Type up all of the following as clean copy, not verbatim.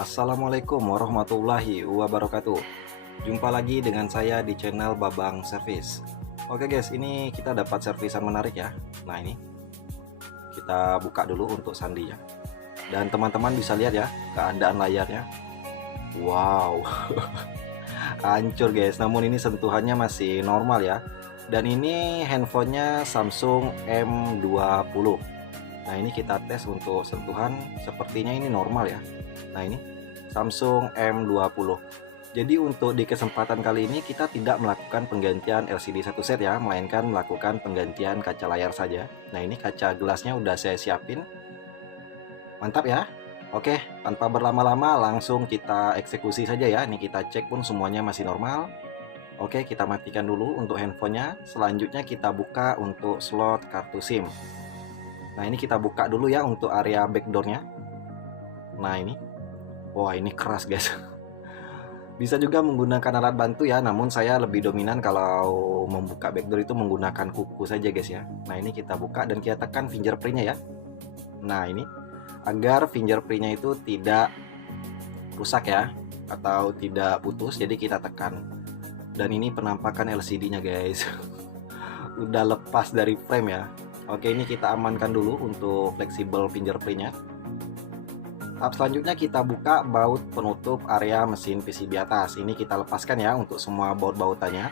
Assalamualaikum warahmatullahi wabarakatuh. Jumpa lagi dengan saya di channel Babang Service. Oke guys, ini kita dapat servisan menarik ya. Nah ini kita buka dulu untuk sandinya. Dan teman-teman bisa lihat ya keadaan layarnya. Wow, hancur guys. Namun ini sentuhannya masih normal ya. Dan ini handphonenya Samsung M20. Nah ini kita tes untuk sentuhan, sepertinya ini normal ya. Nah ini Samsung M20. Jadi untuk di kesempatan kali ini kita tidak melakukan penggantian LCD satu set ya, melainkan melakukan penggantian kaca layar saja. Nah ini kaca gelasnya udah saya siapin. Mantap ya. Oke, tanpa berlama-lama langsung kita eksekusi saja ya. Ini kita cek pun semuanya masih normal. Oke, kita matikan dulu untuk handphonenya. Selanjutnya kita buka untuk slot kartu SIM. Nah ini kita buka dulu ya untuk area backdoornya. Nah ini, wah ini keras guys. Bisa juga menggunakan alat bantu ya, namun saya lebih dominan kalau membuka backdoor itu menggunakan kuku saja guys ya. Nah ini kita buka dan kita tekan fingerprintnya ya. Nah ini agar fingerprintnya itu tidak rusak ya, atau tidak putus, jadi kita tekan. Dan ini penampakan LCD-nya guys. Udah lepas dari frame ya. Oke, ini kita amankan dulu untuk fleksibel fingerprintnya. Tahap selanjutnya kita buka baut penutup area mesin PCB atas. Ini kita lepaskan ya untuk semua baut-bautannya.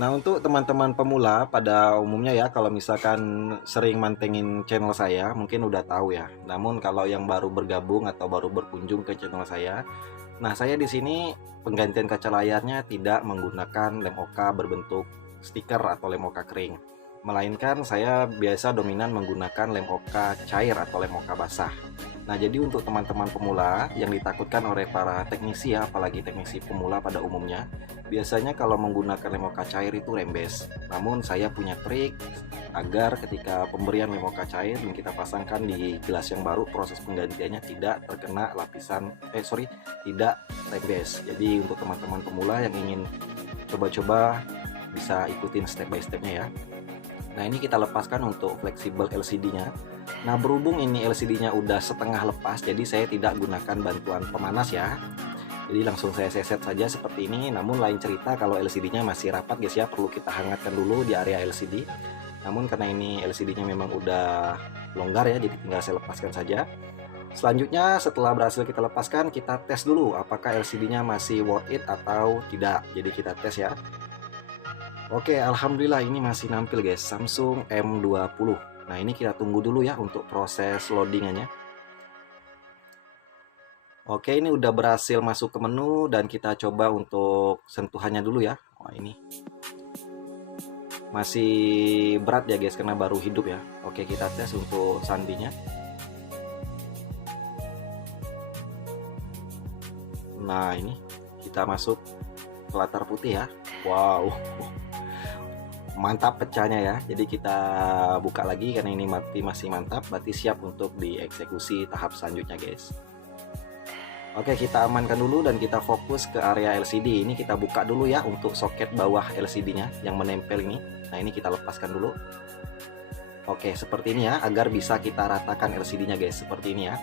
Nah untuk teman-teman pemula pada umumnya ya, kalau misalkan sering mantengin channel saya mungkin udah tahu ya. Namun kalau yang baru bergabung atau baru berkunjung ke channel saya, nah saya di sini penggantian kaca layarnya tidak menggunakan lem oka berbentuk stiker atau lem oka kering, melainkan saya biasa dominan menggunakan lem oka cair atau lem oka basah. Nah jadi untuk teman-teman pemula yang ditakutkan oleh para teknisi ya, apalagi teknisi pemula pada umumnya, biasanya kalau menggunakan lem oka cair itu rembes. Namun saya punya trik agar ketika pemberian lem oka cair dan kita pasangkan di gelas yang baru, proses penggantiannya tidak terkena lapisan tidak rembes. Jadi untuk teman-teman pemula yang ingin coba-coba bisa ikutin step by stepnya ya. Nah ini kita lepaskan untuk fleksibel LCD-nya. Nah berhubung ini LCD-nya udah setengah lepas, jadi saya tidak gunakan bantuan pemanas ya. Jadi langsung saya seset saja seperti ini. Namun lain cerita kalau LCD-nya masih rapat guys ya, perlu kita hangatkan dulu di area LCD. Namun karena ini LCD-nya memang udah longgar ya, jadi tinggal saya lepaskan saja. Selanjutnya setelah berhasil kita lepaskan, kita tes dulu apakah LCD-nya masih worth it atau tidak. Jadi kita tes ya. Oke, alhamdulillah ini masih nampil guys, Samsung M20. Nah ini kita tunggu dulu ya untuk proses loadingannya. Oke, ini udah berhasil masuk ke menu dan kita coba untuk sentuhannya dulu ya. Wah ini masih berat ya guys karena baru hidup ya. Oke, kita tes untuk sandinya. Nah ini kita masuk ke latar putih ya. Wow, mantap pecahnya ya. Jadi kita buka lagi karena ini masih mantap, berarti siap untuk dieksekusi tahap selanjutnya guys. Oke, kita amankan dulu dan kita fokus ke area LCD. Ini kita buka dulu ya untuk soket bawah LCD-nya yang menempel ini. Nah ini kita lepaskan dulu. Oke, seperti ini ya, agar bisa kita ratakan LCD-nya guys, seperti ini ya.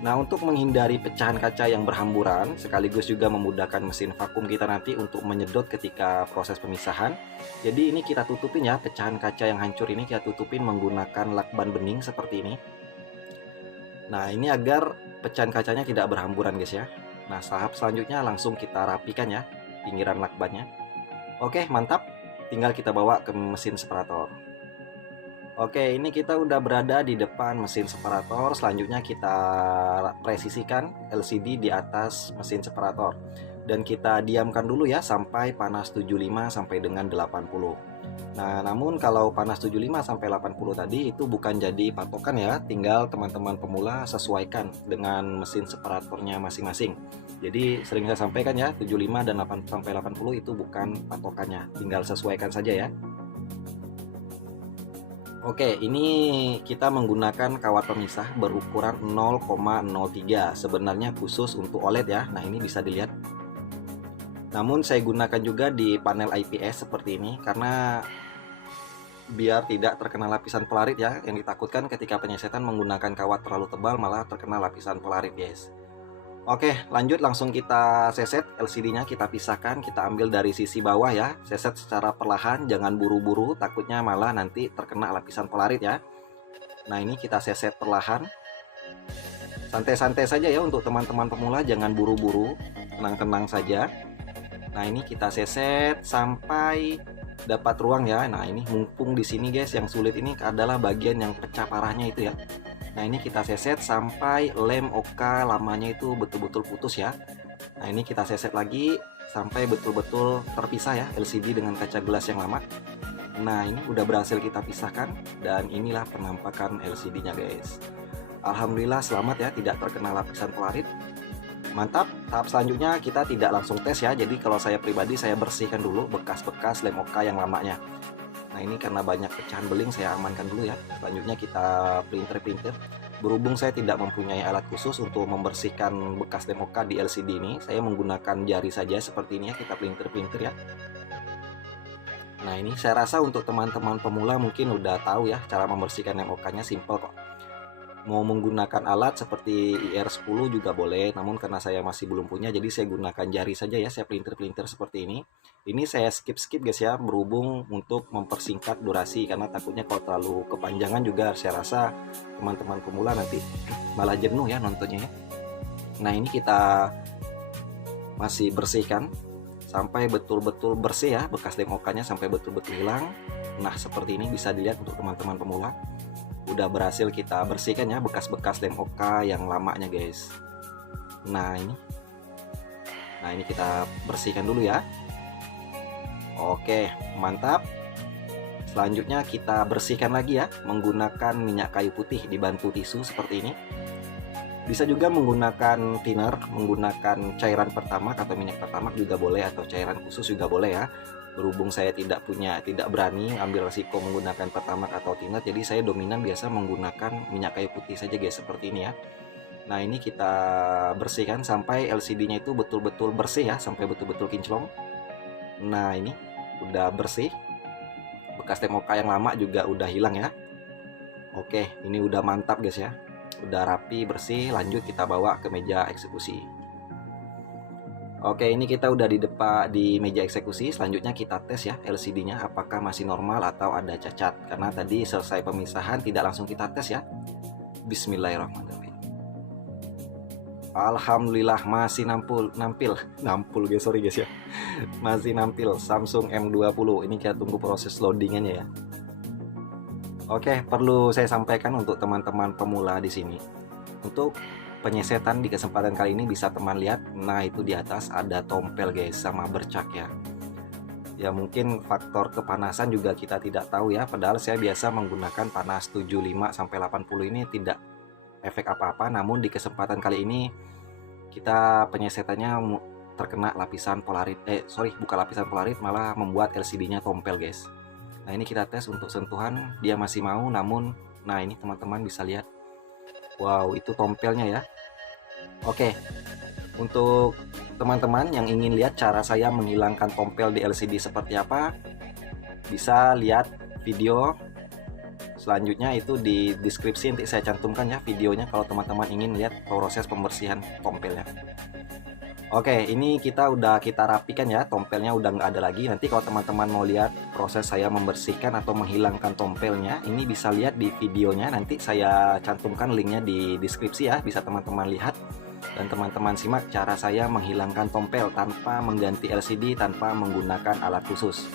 Nah untuk menghindari pecahan kaca yang berhamburan, sekaligus juga memudahkan mesin vakum kita nanti untuk menyedot ketika proses pemisahan, jadi ini kita tutupin ya, pecahan kaca yang hancur ini kita tutupin menggunakan lakban bening seperti ini. Nah ini agar pecahan kacanya tidak berhamburan guys ya. Nah tahap selanjutnya langsung kita rapikan ya pinggiran lakbannya. Oke mantap, tinggal kita bawa ke mesin separator. Oke, ini kita udah berada di depan mesin separator. Selanjutnya kita presisikan LCD di atas mesin separator. Dan kita diamkan dulu ya sampai panas 75 sampai dengan 80. Nah, namun kalau panas 75 sampai 80 tadi itu bukan jadi patokan ya. Tinggal teman-teman pemula sesuaikan dengan mesin separatornya masing-masing. Jadi sering saya sampaikan ya, 75 dan 8 sampai 80 itu bukan patokannya. Tinggal sesuaikan saja ya. Oke, ini kita menggunakan kawat pemisah berukuran 0,03. Sebenarnya khusus untuk OLED ya. Nah, ini bisa dilihat. Namun saya gunakan juga di panel IPS seperti ini karena biar tidak terkena lapisan pelarit ya. Yang ditakutkan ketika penyesetan menggunakan kawat terlalu tebal malah terkena lapisan pelarit, guys. Oke, lanjut langsung kita seset LCD-nya, kita pisahkan, kita ambil dari sisi bawah ya. Seset secara perlahan, jangan buru-buru, takutnya malah nanti terkena lapisan polarit ya. Nah, ini kita seset perlahan. Santai-santai saja ya untuk teman-teman pemula, jangan buru-buru, tenang-tenang saja. Nah, ini kita seset sampai dapat ruang ya. Nah, ini mumpung di sini guys, yang sulit ini adalah bagian yang pecah parahnya itu ya. Nah, ini kita seset sampai lem OK lamanya itu betul-betul putus ya. Nah, ini kita seset lagi sampai betul-betul terpisah ya LCD dengan kaca gelas yang lama. Nah, ini udah berhasil kita pisahkan dan inilah penampakan LCD-nya guys. Alhamdulillah selamat ya, tidak terkena lapisan polarit. Mantap. Tahap selanjutnya kita tidak langsung tes ya. Jadi kalau saya pribadi saya bersihkan dulu bekas-bekas lem OK yang lamanya. Nah, ini karena banyak pecahan beling saya amankan dulu ya. Selanjutnya kita printer. Berhubung saya tidak mempunyai alat khusus untuk membersihkan bekas lem OK di LCD ini, saya menggunakan jari saja seperti ini ya. Kita printer ya. Nah, ini saya rasa untuk teman-teman pemula mungkin udah tahu ya cara membersihkan lem OK-nya, simple kok. Mau menggunakan alat seperti IR10 juga boleh, namun karena saya masih belum punya jadi saya gunakan jari saja ya. Saya printer seperti ini. Ini saya skip guys ya, berhubung untuk mempersingkat durasi, karena takutnya kalau terlalu kepanjangan juga saya rasa teman-teman pemula nanti malah jenuh ya nontonnya ya. Nah, ini kita masih bersihkan sampai betul-betul bersih ya, bekas lem OK-nya sampai betul-betul hilang. Nah, seperti ini bisa dilihat untuk teman-teman pemula. Udah berhasil kita bersihkan ya bekas-bekas lem OK yang lamanya guys. Nah, ini kita bersihkan dulu ya. Oke, mantap. Selanjutnya kita bersihkan lagi ya menggunakan minyak kayu putih dibantu tisu seperti ini. Bisa juga menggunakan thinner, menggunakan cairan pertamax atau minyak pertamax juga boleh, atau cairan khusus juga boleh ya. Berhubung saya tidak berani ambil resiko menggunakan pertamax atau thinner, jadi saya dominan biasa menggunakan minyak kayu putih saja guys, seperti ini ya. Nah, ini kita bersihkan sampai LCD-nya itu betul-betul bersih ya, sampai betul-betul kinclong. Nah, ini udah bersih. Bekas lem OK yang lama juga udah hilang ya. Oke, ini udah mantap guys ya. Udah rapi, bersih. Lanjut kita bawa ke meja eksekusi. Oke, ini kita udah di meja eksekusi. Selanjutnya kita tes ya LCD-nya apakah masih normal atau ada cacat. Karena tadi selesai pemisahan tidak langsung kita tes ya. Bismillahirrahmanirrahim. Alhamdulillah masih nampil guys, sorry guys ya. Masih nampil Samsung M20. Ini kita tunggu proses loadingannya ya. Oke, perlu saya sampaikan untuk teman-teman pemula di sini. Untuk penyesetan di kesempatan kali ini bisa teman lihat. Nah, itu di atas ada tompel guys sama bercak ya. Ya, mungkin faktor kepanasan juga kita tidak tahu ya. Padahal saya biasa menggunakan panas 75 sampai 80 ini tidak efek apa-apa. Namun di kesempatan kali ini kita penyesetannya terkena lapisan polarit. Bukan lapisan polarit, malah membuat LCD-nya tompel guys. Nah, ini kita tes untuk sentuhan, dia masih mau, namun nah ini teman-teman bisa lihat. Wow, itu tompelnya ya. Oke, untuk teman-teman yang ingin lihat cara saya menghilangkan tompel di LCD seperti apa, bisa lihat video selanjutnya itu di deskripsi, nanti saya cantumkan ya videonya kalau teman-teman ingin lihat proses pembersihan tompelnya. Oke, ini kita rapikan ya, tompelnya udah nggak ada lagi. Nanti kalau teman-teman mau lihat proses saya membersihkan atau menghilangkan tompelnya, ini bisa lihat di videonya. Nanti saya cantumkan linknya di deskripsi ya, bisa teman-teman lihat dan teman-teman simak cara saya menghilangkan tompel tanpa mengganti LCD, tanpa menggunakan alat khusus.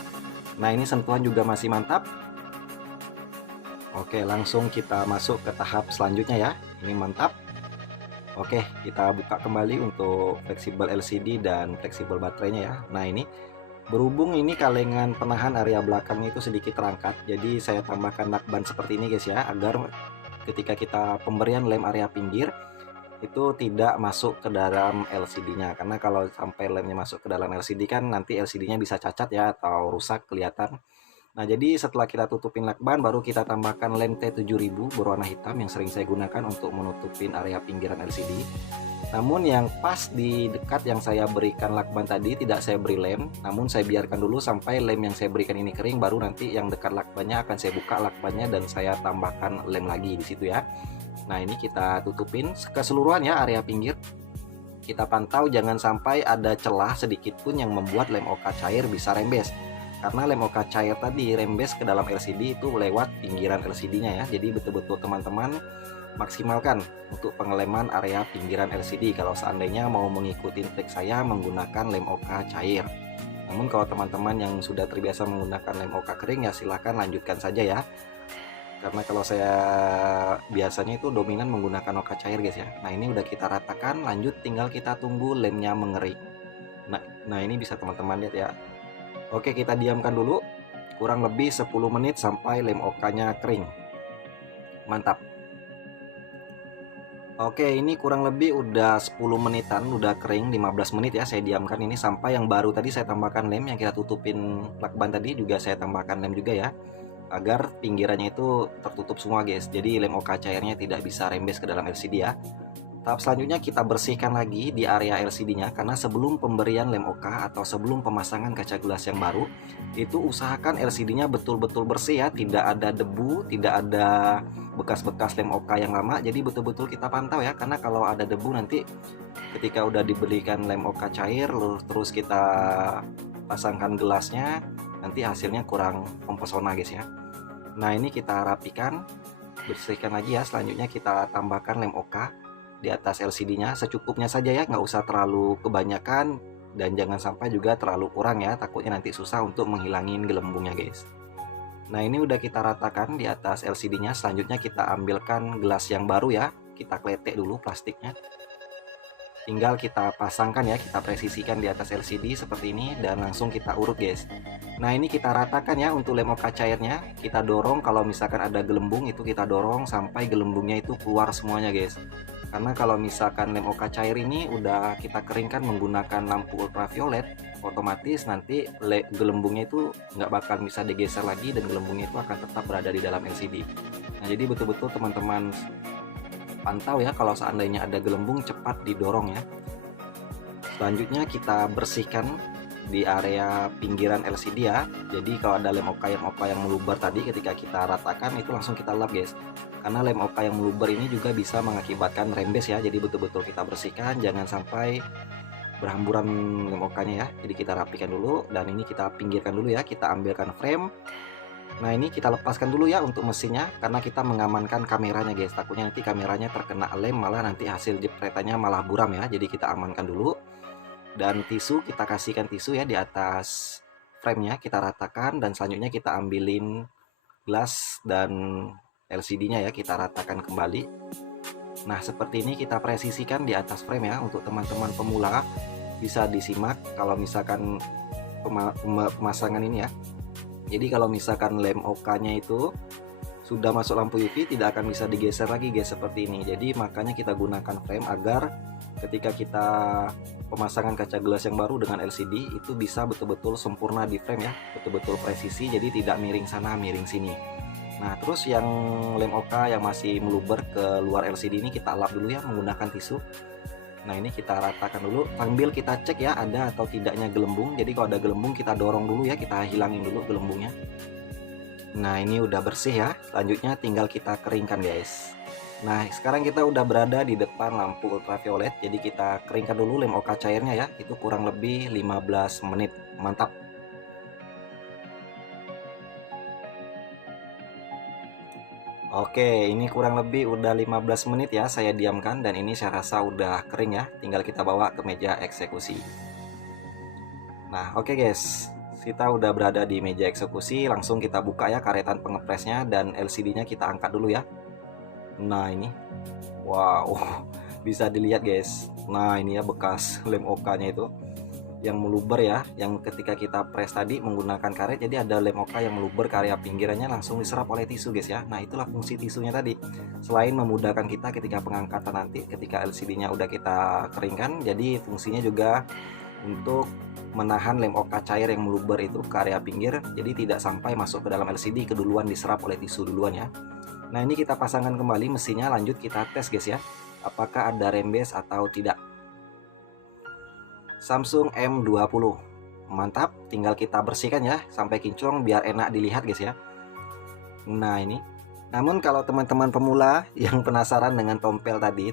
Nah, ini sentuhan juga masih mantap. Oke, langsung kita masuk ke tahap selanjutnya ya. Ini mantap. Oke, kita buka kembali untuk fleksibel LCD dan fleksibel baterainya ya. Nah, ini berhubung ini kalengan penahan area belakang itu sedikit terangkat, jadi saya tambahkan lakban seperti ini guys ya, agar ketika kita pemberian lem area pinggir itu tidak masuk ke dalam LCD-nya. Karena kalau sampai lemnya masuk ke dalam LCD kan nanti LCD-nya bisa cacat ya, atau rusak kelihatan. Nah, jadi setelah kita tutupin lakban, baru kita tambahkan lem T7000 berwarna hitam yang sering saya gunakan untuk menutupin area pinggiran LCD. Namun yang pas di dekat yang saya berikan lakban tadi tidak saya beri lem, namun saya biarkan dulu sampai lem yang saya berikan ini kering, baru nanti yang dekat lakbannya akan saya buka lakbannya dan saya tambahkan lem lagi di situ ya. Nah, ini kita tutupin keseluruhan ya area pinggir. Kita pantau jangan sampai ada celah sedikit pun yang membuat lem OK cair bisa rembes. Karena lem OK cair tadi rembes ke dalam LCD itu lewat pinggiran LCD-nya ya. Jadi betul-betul teman-teman maksimalkan untuk pengeleman area pinggiran LCD kalau seandainya mau mengikuti trik saya menggunakan lem OK cair. Namun kalau teman-teman yang sudah terbiasa menggunakan lem OK kering ya silahkan lanjutkan saja ya. Karena kalau saya biasanya itu dominan menggunakan OK cair guys ya. Nah ini udah kita ratakan, lanjut tinggal kita tunggu lemnya mengering. Nah ini bisa teman-teman lihat ya. Oke, kita diamkan dulu kurang lebih 10 menit sampai lem OK-nya kering. Mantap. Oke, ini kurang lebih udah 10 menitan, udah kering 15 menit ya saya diamkan ini sampai yang baru tadi saya tambahkan lem yang kita tutupin lakban tadi juga saya tambahkan lem juga ya. Agar pinggirannya itu tertutup semua guys, jadi lem OK cairnya tidak bisa rembes ke dalam LCD ya. Tahap selanjutnya kita bersihkan lagi di area LCD-nya, karena sebelum pemberian lem OK atau sebelum pemasangan kaca gelas yang baru itu usahakan LCD-nya betul-betul bersih ya, tidak ada debu, tidak ada bekas-bekas lem OK yang lama. Jadi betul-betul kita pantau ya, karena kalau ada debu nanti ketika udah diberikan lem OK cair terus kita pasangkan gelasnya nanti hasilnya kurang mempesona guys ya. Nah ini kita rapikan, bersihkan lagi ya. Selanjutnya kita tambahkan lem OK di atas LCD-nya secukupnya saja ya, nggak usah terlalu kebanyakan dan jangan sampai juga terlalu kurang ya, takutnya nanti susah untuk menghilangin gelembungnya guys. Nah ini udah kita ratakan di atas LCD-nya. Selanjutnya kita ambilkan gelas yang baru ya, kita kletek dulu plastiknya. Tinggal kita pasangkan ya, kita presisikan di atas LCD seperti ini dan langsung kita urut guys. Nah ini kita ratakan ya untuk lem OK cairnya, kita dorong kalau misalkan ada gelembung itu kita dorong sampai gelembungnya itu keluar semuanya guys. Karena kalau misalkan lem OK cair ini udah kita keringkan menggunakan lampu ultraviolet, otomatis nanti gelembungnya itu nggak bakal bisa digeser lagi dan gelembungnya itu akan tetap berada di dalam LCD. Nah jadi betul-betul teman-teman pantau ya, kalau seandainya ada gelembung cepat didorong ya. Selanjutnya kita bersihkan di area pinggiran LCD ya. Jadi kalau ada lem OK yang meluber tadi ketika kita ratakan itu langsung kita lap guys. Karena lem OK yang meluber ini juga bisa mengakibatkan rembes ya. Jadi betul-betul kita bersihkan, jangan sampai berhamburan lem OK-nya ya. Jadi kita rapikan dulu dan ini kita pinggirkan dulu ya. Kita ambilkan frame. Nah ini kita lepaskan dulu ya untuk mesinnya, karena kita mengamankan kameranya guys, takutnya nanti kameranya terkena lem malah nanti hasil jepretannya malah buram ya. Jadi kita amankan dulu, dan tisu kita kasihkan tisu ya di atas framenya, kita ratakan dan selanjutnya kita ambilin gelas dan LCD-nya ya, kita ratakan kembali. Nah seperti ini kita presisikan di atas frame ya. Untuk teman-teman pemula bisa disimak kalau misalkan pemasangan ini ya. Jadi kalau misalkan lem OK-nya itu sudah masuk lampu UV tidak akan bisa digeser lagi guys seperti ini. Jadi makanya kita gunakan frame agar ketika kita pemasangan kaca gelas yang baru dengan LCD itu bisa betul-betul sempurna di frame ya, betul-betul presisi, jadi tidak miring sana miring sini. Nah terus yang lem OK yang masih meluber ke luar LCD ini kita lap dulu ya menggunakan tisu. Nah ini kita ratakan dulu sambil kita cek ya ada atau tidaknya gelembung. Jadi kalau ada gelembung kita dorong dulu ya, kita hilangin dulu gelembungnya. Nah ini udah bersih ya, selanjutnya tinggal kita keringkan guys. Nah sekarang kita udah berada di depan lampu ultraviolet, jadi kita keringkan dulu lem OK cairnya ya, itu kurang lebih 15 menit. Mantap. Oke, ini kurang lebih udah 15 menit ya saya diamkan dan ini saya rasa udah kering ya, tinggal kita bawa ke meja eksekusi. Nah oke guys, kita udah berada di meja eksekusi, langsung kita buka ya karetan pengepresnya dan LCD-nya kita angkat dulu ya. Nah ini, wow, bisa dilihat guys. Nah ini ya bekas lem OK-nya itu yang meluber ya, yang ketika kita press tadi menggunakan karet, jadi ada lem OK yang meluber ke area pinggirannya langsung diserap oleh tisu guys ya. Nah itulah fungsi tisunya tadi, selain memudahkan kita ketika pengangkatan nanti ketika LCD-nya udah kita keringkan, jadi fungsinya juga untuk menahan lem OK cair yang meluber itu ke area pinggir, jadi tidak sampai masuk ke dalam LCD keduluan diserap oleh tisu duluan ya. Nah ini kita pasangkan kembali mesinnya, lanjut kita tes guys ya, apakah ada rembes atau tidak. Samsung M20 mantap, tinggal kita bersihkan ya sampai kinclong biar enak dilihat guys ya. Nah ini Namun kalau teman-teman pemula yang penasaran dengan tompel tadi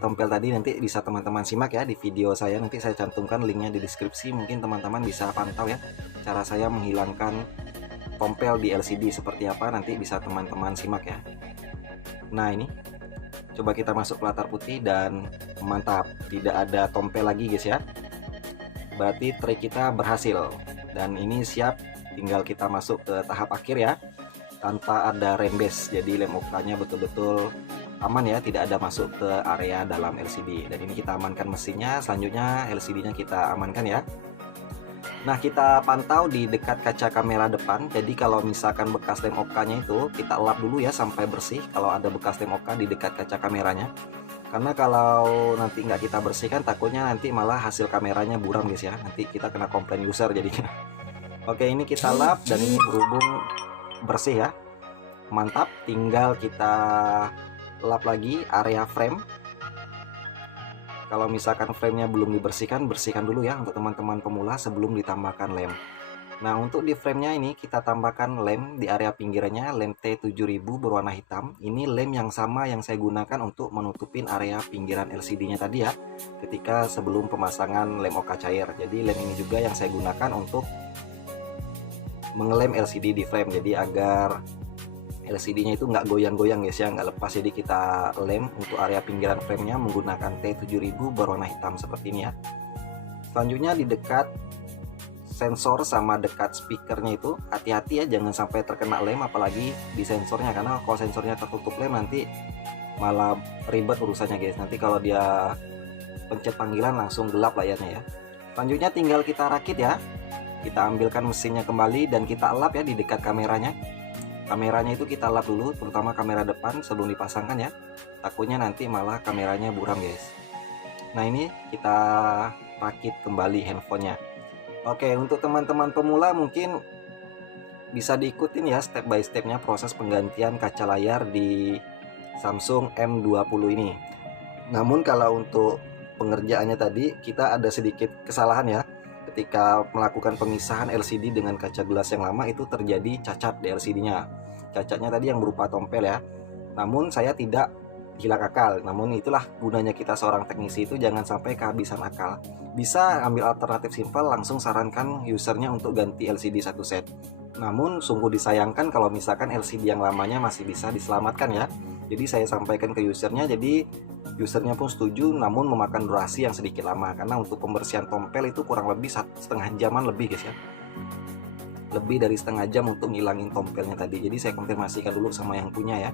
nanti bisa teman-teman simak ya di video saya, nanti saya cantumkan linknya di deskripsi. Mungkin teman-teman bisa pantau ya cara saya menghilangkan tompel di LCD seperti apa, nanti bisa teman-teman simak ya. Nah ini coba kita masuk ke latar putih dan mantap, tidak ada tompel lagi guys ya. Berarti trik kita berhasil dan ini siap, tinggal kita masuk ke tahap akhir ya, tanpa ada rembes. Jadi lem okanya betul-betul aman ya, tidak ada masuk ke area dalam LCD. Dan ini kita amankan mesinnya, selanjutnya LCD nya kita amankan ya. Nah kita pantau di dekat kaca kamera depan, jadi kalau misalkan bekas lem okanya itu kita lap dulu ya sampai bersih kalau ada bekas lem oka di dekat kaca kameranya. Karena kalau nanti nggak kita bersihkan takutnya nanti malah hasil kameranya buram guys ya, nanti kita kena komplain user jadinya. Oke, ini kita lap dan ini berhubung bersih ya, mantap. Tinggal kita lap lagi area frame. Kalau misalkan framenya belum dibersihkan, bersihkan dulu ya untuk teman-teman pemula sebelum ditambahkan lem. Nah untuk di framenya ini kita tambahkan lem di area pinggirannya, lem T7000 berwarna hitam. Ini lem yang sama yang saya gunakan untuk menutupin area pinggiran LCD nya tadi ya, ketika sebelum pemasangan lem oka cair. Jadi lem ini juga yang saya gunakan untuk mengelem LCD di frame, jadi agar LCD nya itu nggak goyang-goyang guys ya, nggak lepas. Jadi kita lem untuk area pinggiran framenya menggunakan T7000 berwarna hitam seperti ini ya. Selanjutnya di dekat sensor sama dekat speakernya itu hati-hati ya, jangan sampai terkena lem, apalagi di sensornya, karena kalau sensornya tertutup lem nanti malah ribet urusannya guys. Nanti kalau dia pencet panggilan langsung gelap layarnya ya. Selanjutnya tinggal kita rakit ya, kita ambilkan mesinnya kembali dan kita lap ya di dekat kameranya. Kameranya itu kita lap dulu, terutama kamera depan sebelum dipasangkan ya, takutnya nanti malah kameranya buram guys. Nah ini kita rakit kembali handphonenya. Oke, untuk teman-teman pemula mungkin bisa diikutin ya step by stepnya proses penggantian kaca layar di Samsung M20 ini. Namun kalau untuk pengerjaannya tadi kita ada sedikit kesalahan ya. Ketika melakukan pemisahan LCD dengan kaca gelas yang lama itu terjadi cacat di LCD-nya. Cacatnya tadi yang berupa tompel ya. Namun saya tidak hilang akal. Namun itulah gunanya kita seorang teknisi, itu jangan sampai kehabisan akal. Bisa ambil alternatif simpel, langsung sarankan usernya untuk ganti LCD satu set. Namun sungguh disayangkan kalau misalkan LCD yang lamanya masih bisa diselamatkan ya. Jadi saya sampaikan ke usernya, jadi usernya pun setuju, namun memakan durasi yang sedikit lama. Karena untuk pembersihan tompel itu kurang lebih setengah jaman lebih guys ya. Lebih dari setengah jam untuk ngilangin tompelnya tadi. Jadi saya konfirmasikan dulu sama yang punya ya.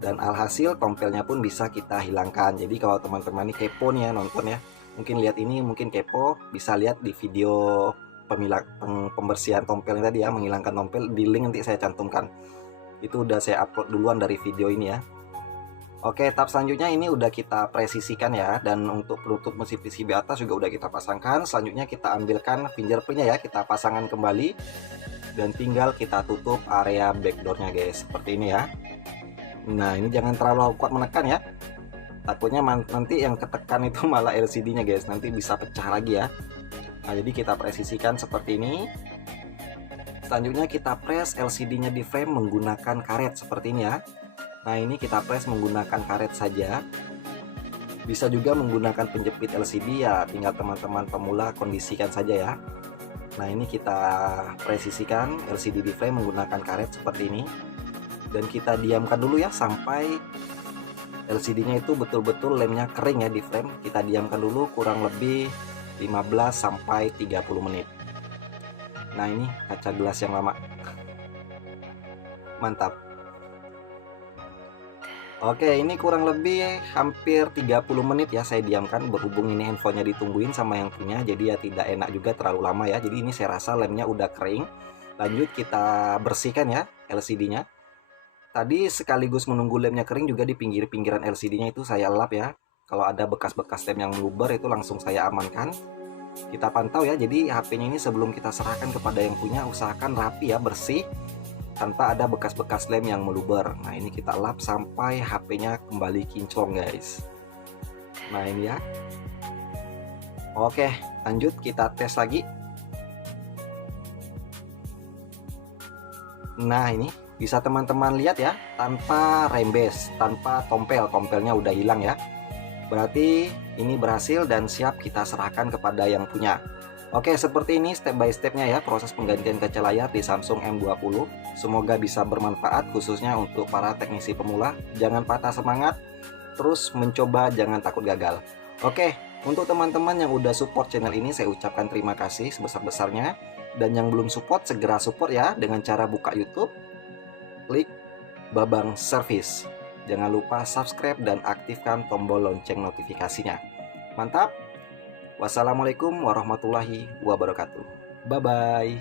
Dan alhasil tompelnya pun bisa kita hilangkan. Jadi kalau teman-teman ini kepo nih ya nonton ya, mungkin lihat ini, mungkin kepo, bisa lihat di video pembersihan tompelnya tadi ya, menghilangkan tompel, di link nanti saya cantumkan. Itu udah saya upload duluan dari video ini ya. Oke, tahap selanjutnya ini udah kita presisikan ya, dan untuk penutup mesin PCB atas juga udah kita pasangkan. Selanjutnya kita ambilkan fingerprintnya ya, kita pasangkan kembali dan tinggal kita tutup area backdoornya guys, seperti ini ya. Nah ini jangan terlalu kuat menekan ya, takutnya nanti yang ketekan itu malah LCD nya guys, nanti bisa pecah lagi ya. Nah jadi kita presisikan seperti ini. Selanjutnya kita press LCD nya di frame menggunakan karet seperti ini ya. Nah ini kita press menggunakan karet saja, bisa juga menggunakan penjepit LCD ya, tinggal teman-teman pemula kondisikan saja ya. Nah ini kita presisikan LCD di frame menggunakan karet seperti ini, dan kita diamkan dulu ya sampai LCD nya itu betul-betul lemnya kering ya di frame. Kita diamkan dulu kurang lebih 15 sampai 30 menit. Nah ini kaca gelas yang lama, mantap. Oke, ini kurang lebih hampir 30 menit ya saya diamkan, berhubung ini handphonenya ditungguin sama yang punya, jadi ya tidak enak juga terlalu lama ya. Jadi ini saya rasa lemnya udah kering. Lanjut kita bersihkan ya LCD-nya. Tadi sekaligus menunggu lemnya kering juga di pinggir-pinggiran LCD-nya itu saya lap ya. Kalau ada bekas-bekas lem yang meluber itu langsung saya amankan. Kita pantau ya, jadi HP-nya ini sebelum kita serahkan kepada yang punya usahakan rapi ya, bersih, tanpa ada bekas-bekas lem yang meluber. Nah ini kita lap sampai HP-nya kembali kinclong guys. Nah ini ya. Oke, lanjut kita tes lagi. Nah ini Bisa teman-teman lihat ya, tanpa rembes, tanpa tompelnya udah hilang ya. Berarti ini berhasil dan siap kita serahkan kepada yang punya. Oke, seperti ini step by stepnya ya proses penggantian kaca layar di Samsung M20. Semoga bisa bermanfaat khususnya untuk para teknisi pemula. Jangan patah semangat, terus mencoba, jangan takut gagal. Oke, untuk teman-teman yang udah support channel ini saya ucapkan terima kasih sebesar-besarnya. Dan yang belum support segera support ya dengan cara buka YouTube, klik Babang Service. Jangan lupa subscribe dan aktifkan tombol lonceng notifikasinya. Mantap. Wassalamualaikum warahmatullahi wabarakatuh. Bye bye.